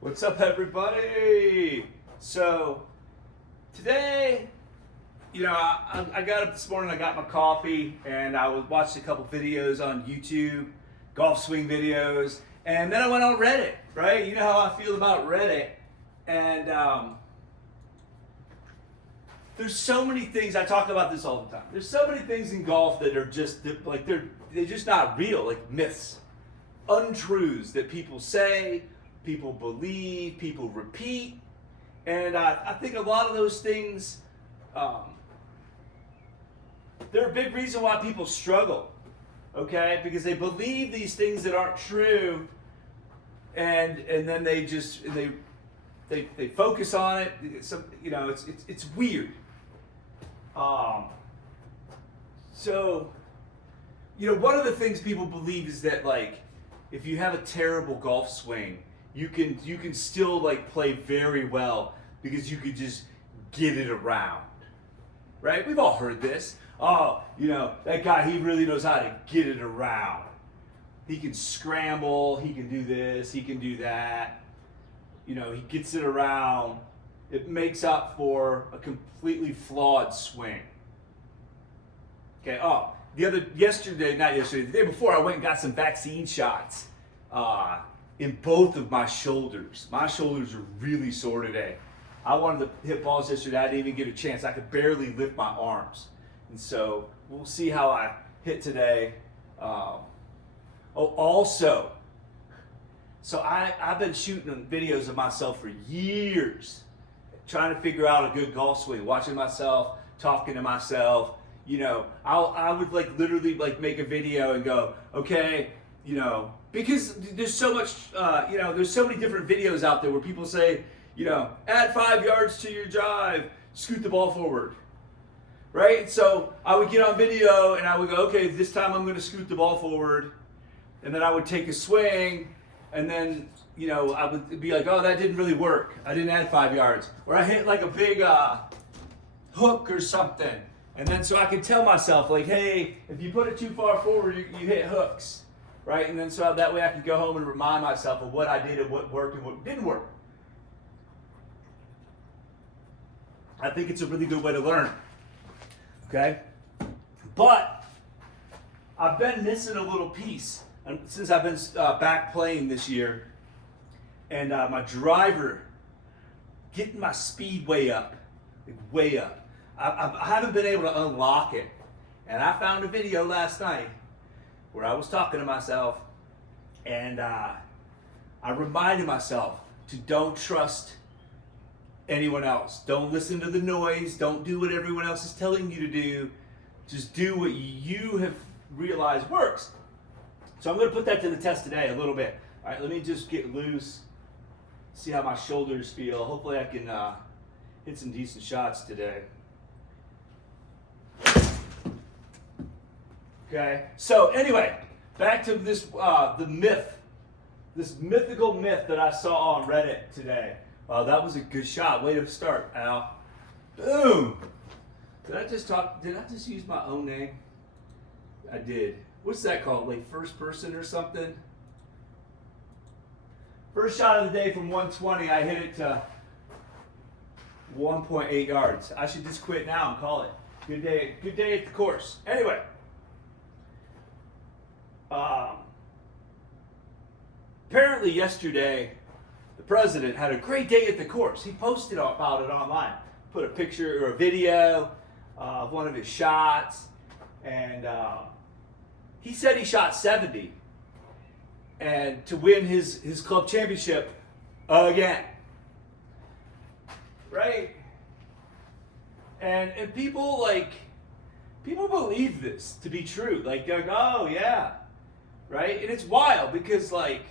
What's up, everybody? So today, I got up this morning, I got my coffee, and I watched a couple videos on YouTube, golf swing videos, and then I went on Reddit, right? You know how I feel about Reddit, and there's so many things, I talk about this all the time. There's so many things in golf that are just, like, they're just not real, like myths, untruths that people say, people believe, people repeat, and I think a lot of those things, they're a big reason why people struggle, okay? Because they believe these things that aren't true, and then they just they focus on it. It's weird. So one of the things people believe is that, like, if you have a terrible golf swing, you can still, like, play very well because you could just get it around, right? We've all heard this. Oh, that guy, he really knows how to get it around. He can scramble, he can do this, he can do that. He gets it around. It makes up for a completely flawed swing. Okay, the day before, I went and got some vaccine shots in both of my shoulders. My shoulders are really sore today. I wanted to hit balls yesterday. I didn't even get a chance. I could barely lift my arms. And so we'll see how I hit today. So I've been shooting videos of myself for years, trying to figure out a good golf swing, watching myself, talking to myself. I would literally make a video and go, okay, because there's so much, there's so many different videos out there where people say, add 5 yards to your drive, scoot the ball forward, right? So I would get on video and I would go, okay, this time I'm going to scoot the ball forward, and then I would take a swing, and then, I would be like, oh, that didn't really work. I didn't add 5 yards. Or I hit like a big hook or something. And then so I could tell myself, like, hey, if you put it too far forward, you hit hooks, right? And then so that way I could go home and remind myself of what I did and what worked and what didn't work. I think it's a really good way to learn, okay? But I've been missing a little piece since I've been back playing this year, and my driver, getting my speed way up, way up. I haven't been able to unlock it, and I found a video last night where I was talking to myself, and I reminded myself to don't trust anyone else. Don't listen to the noise. Don't do what everyone else is telling you to do. Just do what you have realized works. So I'm going to put that to the test today a little bit. All right, let me just get loose, see how my shoulders feel. Hopefully I can hit some decent shots today. Okay, so anyway, back to this, the myth, this mythical myth that I saw on Reddit today. That was a good shot. Way to start, Al. Boom. Did I just use my own name? I did. What's that called? Like first person or something? First shot of the day from 120, I hit it to 1.8 yards. I should just quit now and call it. Good day at the course. Anyway. Apparently yesterday, the president had a great day at the course. He posted about it online. Put a picture or a video of one of his shots, and he said he shot 70 and to win his club championship again. Right? And people believe this to be true. Like, they're like, oh yeah. Right? And it's wild because, like,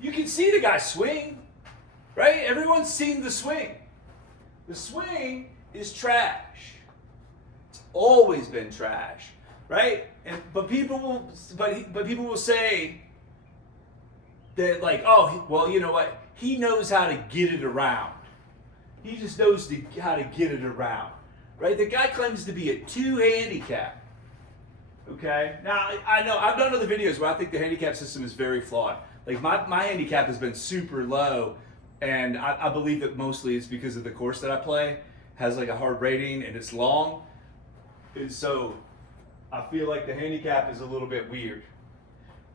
you can see the guy swing, right? Everyone's seen the swing. The swing is trash. It's always been trash, right? But people will say that, like, oh, well, you know what? He knows how to get it around. He just knows how to get it around, right? The guy claims to be a 2 handicap. Okay. Now I know I've done other videos where I think the handicap system is very flawed. Like my handicap has been super low, and I believe that mostly it's because of the course that I play has like a hard rating and it's long, and so I feel like the handicap is a little bit weird.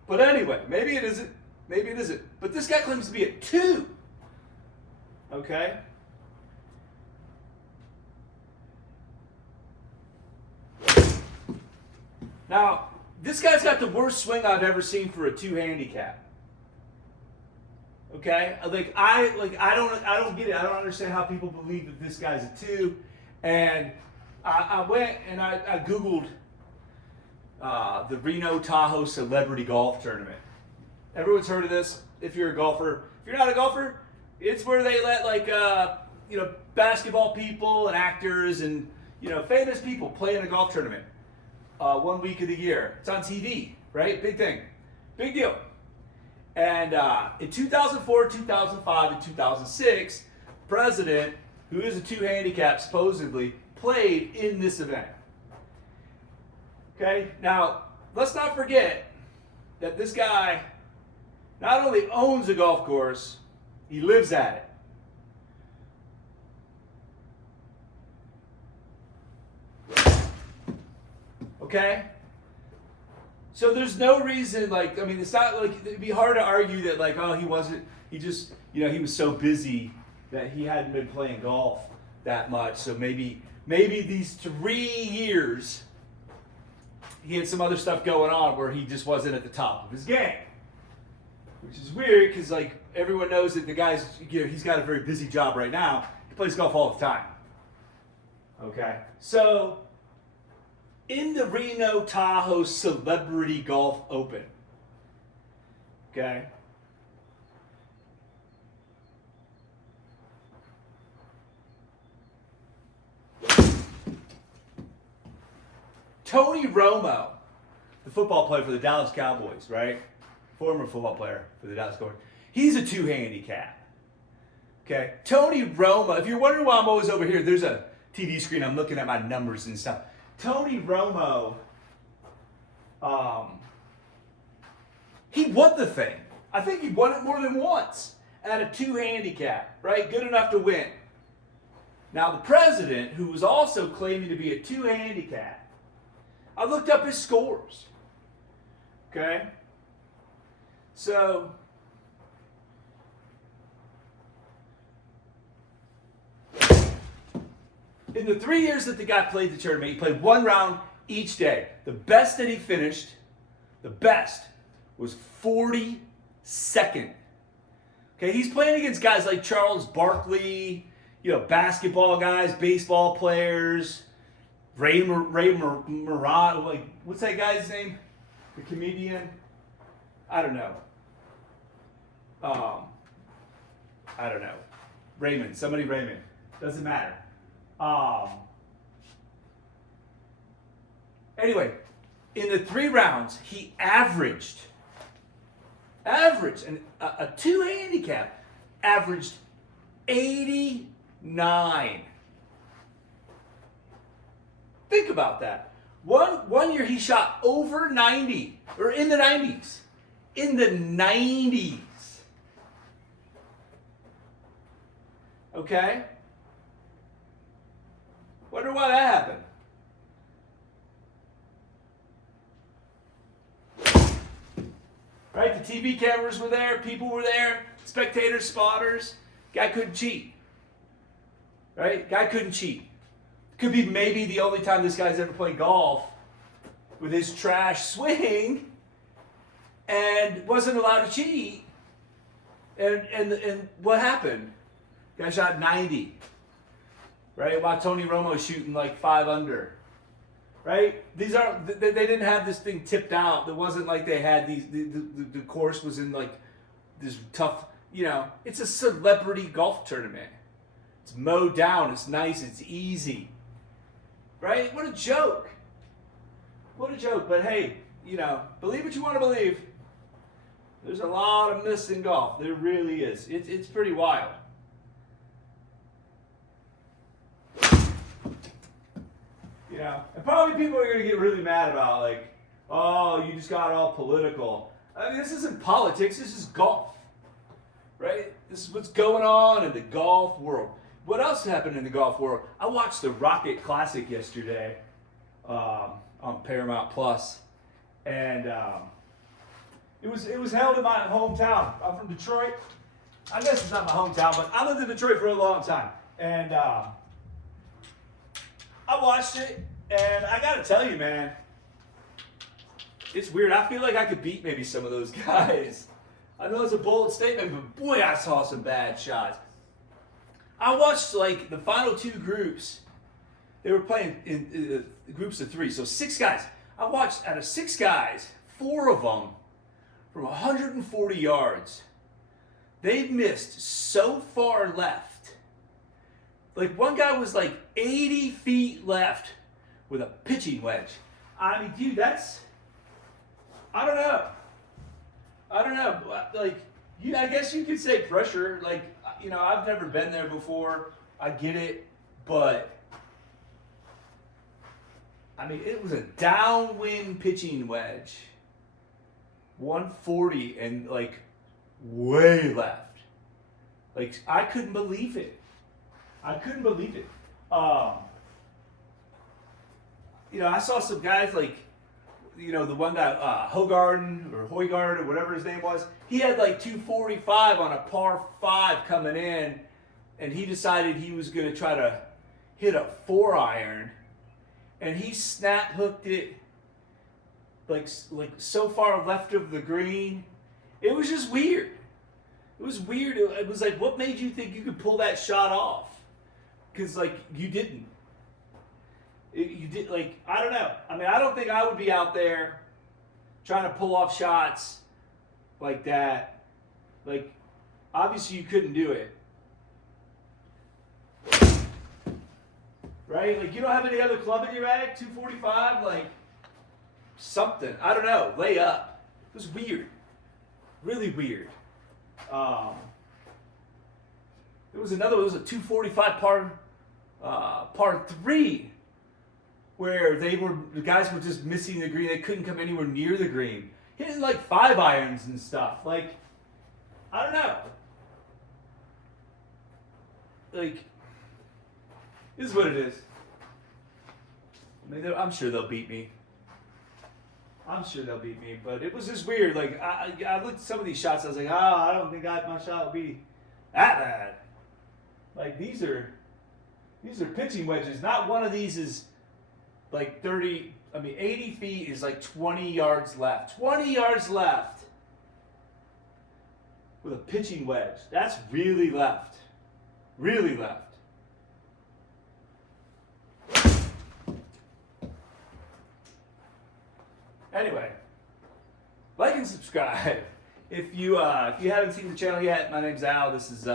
But anyway, maybe it isn't. Maybe it isn't. But this guy claims to be at 2. Okay. Now, this guy's got the worst swing I've ever seen for a 2 handicap. Okay? I don't get it. I don't understand how people believe that this guy's a 2. And I went and I Googled the Reno Tahoe Celebrity Golf Tournament. Everyone's heard of this if you're a golfer. If you're not a golfer, it's where they let basketball people and actors and famous people play in a golf tournament 1 week of the year. It's on TV, right? Big thing, big deal. And in 2004, 2005, and 2006, the president, who is a 2 handicap supposedly, played in this event. Okay, now let's not forget that this guy not only owns a golf course, he lives at it. Okay? So there's no reason, it's not like, it'd be hard to argue that he was so busy that he hadn't been playing golf that much. So maybe these 3 years, he had some other stuff going on where he just wasn't at the top of his game. Which is weird because everyone knows that the guy's, he's got a very busy job right now. He plays golf all the time. Okay. So in the Reno Tahoe Celebrity Golf Open, okay, Tony Romo, the football player for the Dallas Cowboys, right? Former football player for the Dallas Cowboys. He's a 2 handicap. Okay? Tony Romo, if you're wondering why I'm always over here, there's a TV screen. I'm looking at my numbers and stuff. Tony Romo, he won the thing. I think he won it more than once at a 2 handicap, right? Good enough to win. Now, the president, who was also claiming to be a 2 handicap, I looked up his scores. Okay? So, in the 3 years that the guy played the tournament, he played 1 round each day. The best that he finished, was 42nd. Okay, he's playing against guys like Charles Barkley, basketball guys, baseball players, Ray Murat, what's that guy's name? The comedian? I don't know. Raymond. Somebody Raymond. Doesn't matter. Anyway, in the 3 rounds, he averaged, and a 2 handicap averaged 89. Think about that. One year he shot over 90, or in the 90s. In the 90s. Okay? Wonder why that happened. Right? The TV cameras were there, people were there, spectators, spotters. Guy couldn't cheat. Right? Guy couldn't cheat. Could be maybe the only time this guy's ever played golf with his trash swing and wasn't allowed to cheat. And what happened? Guy shot 90. Right? While Tony Romo's shooting 5 under. Right? They didn't have this thing tipped out. It wasn't like they had the course was in this tough, it's a celebrity golf tournament. It's mowed down, it's nice, it's easy. Right? What a joke. What a joke. But hey, believe what you want to believe. There's a lot of myths in golf. There really is. It's pretty wild. And probably people are going to get really mad about Oh, you just got all political. I mean, this isn't politics. This is golf, right? This is what's going on in the golf world. What else happened in the golf world? I watched the Rocket Classic yesterday on Paramount Plus, and it was held in my hometown. I'm from Detroit. I guess it's not my hometown, but I lived in Detroit for a long time, and I watched it, and I gotta tell you, man, it's weird. I feel like I could beat maybe some of those guys. I know it's a bold statement, but boy, I saw some bad shots. I watched like the final two groups. They were playing in groups of three, so 6 guys. I watched out of 6 guys, 4 of them from 140 yards. They missed so far left. Like one guy was like 80 feet left with a pitching wedge. I mean, dude, that's, I don't know. Like, I guess you could say pressure. Like, you know, I've never been there before. I get it, but I mean, it was a downwind pitching wedge, 140, and like way left. Like, I couldn't believe it. You know, I saw some guys like, you know, the one guy, Hogarden or Hoygaard or whatever his name was, he had like 245 on a par 5 coming in, and he decided he was going to try to hit a 4-iron, and he snap hooked it like so far left of the green. It was just weird. It was weird. It was like, what made you think you could pull that shot off? Because like you didn't. You did, like, I don't know. I mean, I don't think I would be out there trying to pull off shots like that. Like, obviously you couldn't do it. Right? Like, you don't have any other club in your bag? 245? Like, something. I don't know. Lay up. It was weird. Really weird. There was another, it was a 245 par 3. Where the guys were just missing the green. They couldn't come anywhere near the green. Hitting like 5-irons and stuff. Like, I don't know. Like, this is what it is. I mean, I'm sure they'll beat me. But it was just weird. Like, I looked at some of these shots. I was like, I don't think my shot will be that bad. Like, these are pitching wedges. Not one of these is like 80 feet is like 20 yards left. 20 yards left with a pitching wedge. That's really left. Really left. Anyway, like and subscribe. If you haven't seen the channel yet, my name's Al. This is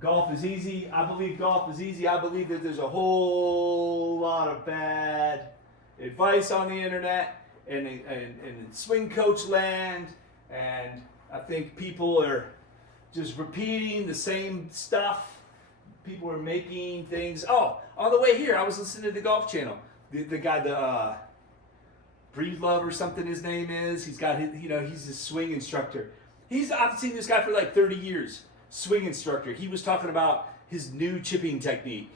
Golf is Easy. I believe golf is easy. I believe that there's a whole lot of bad advice on the internet and in swing coach land, and I think people are just repeating the same stuff. People are making things. Oh, on the way here, I was listening to the Golf Channel. The guy, Breed Love or something his name is. He's got his, he's a swing instructor. I've seen this guy for like 30 years. Swing instructor. He was talking about his new chipping technique.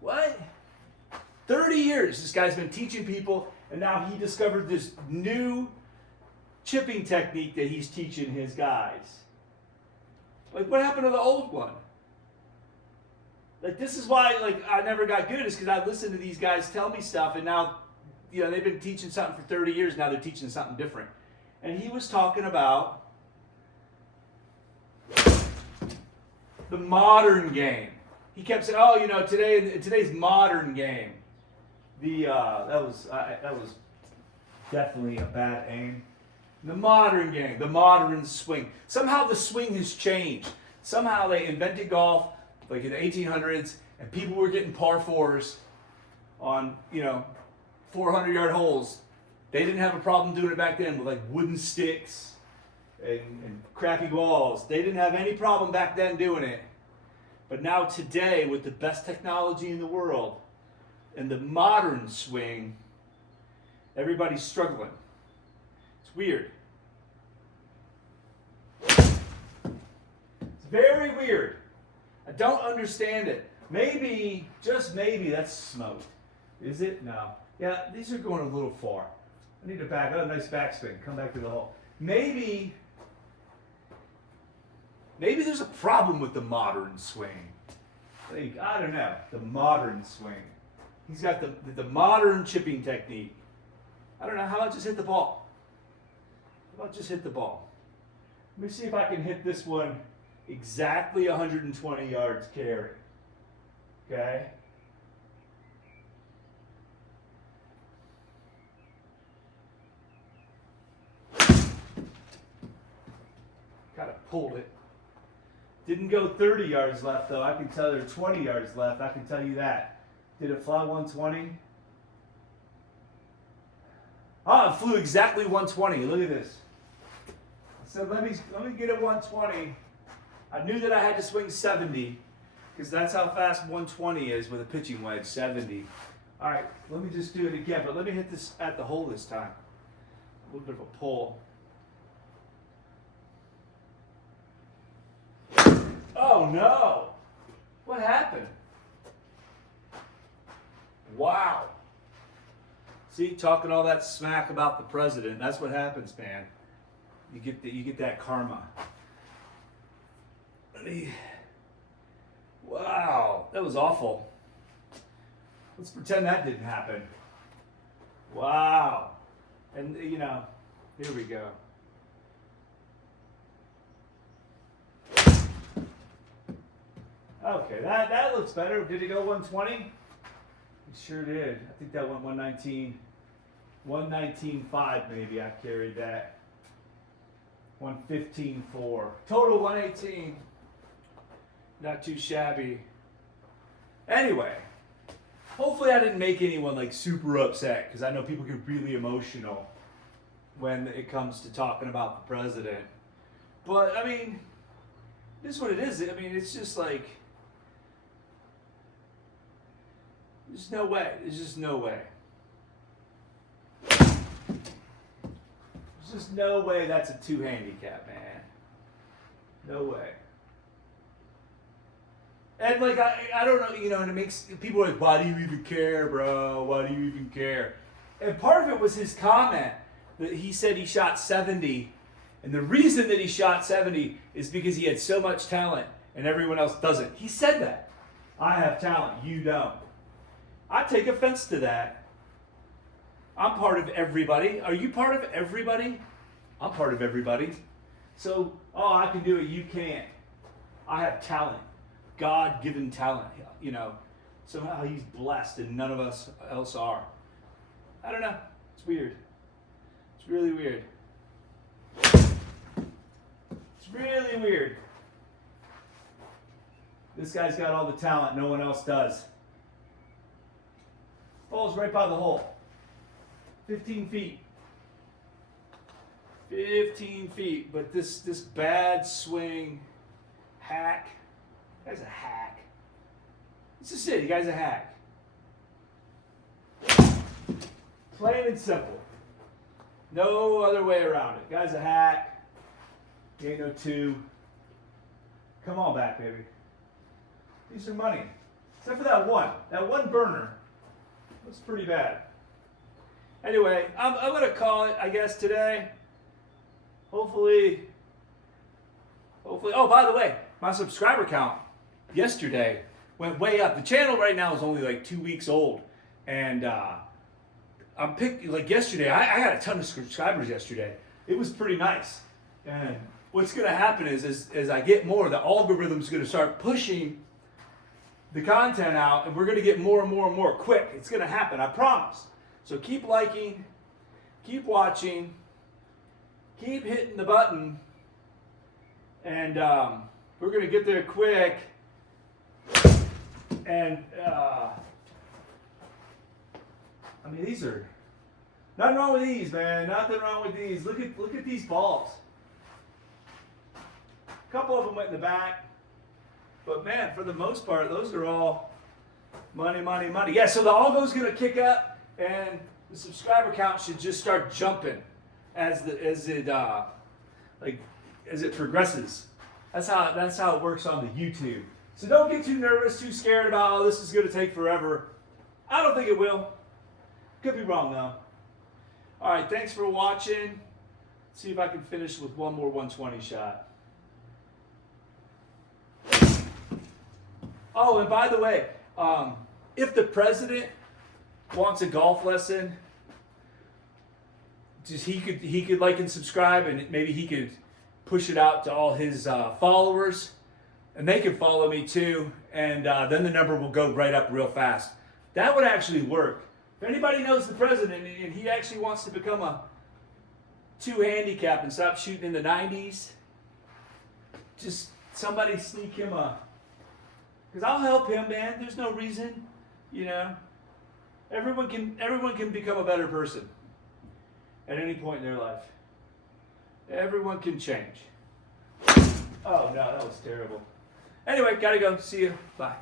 What? 30 years this guy's been teaching people, and now he discovered this new chipping technique that he's teaching his guys. Like, what happened to the old one? Like, this is why, like, I never got good, is because I listened to these guys tell me stuff, and now, they've been teaching something for 30 years, now they're teaching something different. And he was talking about the modern game. He kept saying, today's modern game. That was definitely a bad aim. The modern game, the modern swing. Somehow the swing has changed. Somehow they invented golf, like in the 1800s, and people were getting par 4s on, 400-yard holes. They didn't have a problem doing it back then with like wooden sticks and crappy balls. They didn't have any problem back then doing it. But now today, with the best technology in the world and the modern swing, Everybody's struggling. It's weird. It's very weird. I don't understand it. Maybe, just maybe, that's smoked. Is it? No. Yeah, these are going a little far. I need to back up. Nice backspin. Come back to the hole. Maybe there's a problem with the modern swing. Like, I don't know. The modern swing. He's got the modern chipping technique. I don't know. How about just hit the ball? How about just hit the ball? Let me see if I can hit this one exactly 120 yards carry. Okay? Kind of pulled it. Didn't go 30 yards left though. I can tell there are 20 yards left. I can tell you that. Did it fly 120? Oh, it flew exactly 120. Look at this. So let me get it 120. I knew that I had to swing 70 because that's how fast 120 is with a pitching wedge, 70. All right, let me just do it again, but let me hit this at the hole this time. A little bit of a pull. Oh no! What happened? Wow. See, talking all that smack about the president, that's what happens, man. You get that karma. Wow, that was awful. Let's pretend that didn't happen. Wow. And you know, here we go. Okay, that looks better. Did it go 120? It sure did. I think that went 119. 119.5 maybe. I carried that. 115.4. Total 118. Not too shabby. Anyway, hopefully I didn't make anyone like super upset because I know people get really emotional when it comes to talking about the president. But I mean, this is what it is. I mean, it's just like, there's no way. There's just no way. There's just no way that's a 2 handicap, man. No way. And like, I don't know, you know, and it makes people like, why do you even care, bro? Why do you even care? And part of it was his comment that he said he shot 70. And the reason that he shot 70 is because he had so much talent and everyone else doesn't. He said that. I have talent, you don't. I take offense to that. I'm part of everybody. Are you part of everybody? I'm part of everybody. So, oh, I can do it, you can't. I have talent. God-given talent, you know. Somehow he's blessed and none of us else are. I don't know. It's weird. It's really weird. It's really weird. This guy's got all the talent no one else does. Ball's right by the hole. 15 feet. 15 feet. But this bad swing hack. Guy's a hack. This is it. You guy's a hack. Plain and simple. No other way around it. Guy's a hack. He ain't no 2. Come on back, baby. These are money. Except for that one. That one burner. That's pretty bad. Anyway, I'm going to call it, I guess, today. Hopefully. Oh, by the way, my subscriber count yesterday went way up. The channel right now is only like 2 weeks old. And I'm picked, like yesterday, I got a ton of subscribers yesterday. It was pretty nice. And what's going to happen is as I get more, the algorithm's going to start pushing the content out, and we're going to get more and more and more quick. It's going to happen, I promise. So keep liking, keep watching, keep hitting the button, and we're going to get there quick. And I mean, these are nothing wrong with these, man. Nothing wrong with these. Look at these balls. A couple of them went in the back. But man, for the most part, those are all money, money, money. Yeah, so the algo's going to kick up, and the subscriber count should just start jumping as it progresses. That's how it works on the YouTube. So don't get too nervous, too scared about, oh, this is going to take forever. I don't think it will. Could be wrong though. All right, thanks for watching. Let's see if I can finish with one more 120 shot. Oh, and by the way, if the president wants a golf lesson, just he could like and subscribe, and maybe he could push it out to all his followers, and they could follow me too, and then the number will go right up real fast. That would actually work. If anybody knows the president and he actually wants to become a 2 handicap and stop shooting in the 90s, just somebody sneak him a, because I'll help him, man. There's no reason, you know. Everyone can become a better person at any point in their life. Everyone can change. Oh no, that was terrible. Anyway, gotta go. See you. Bye.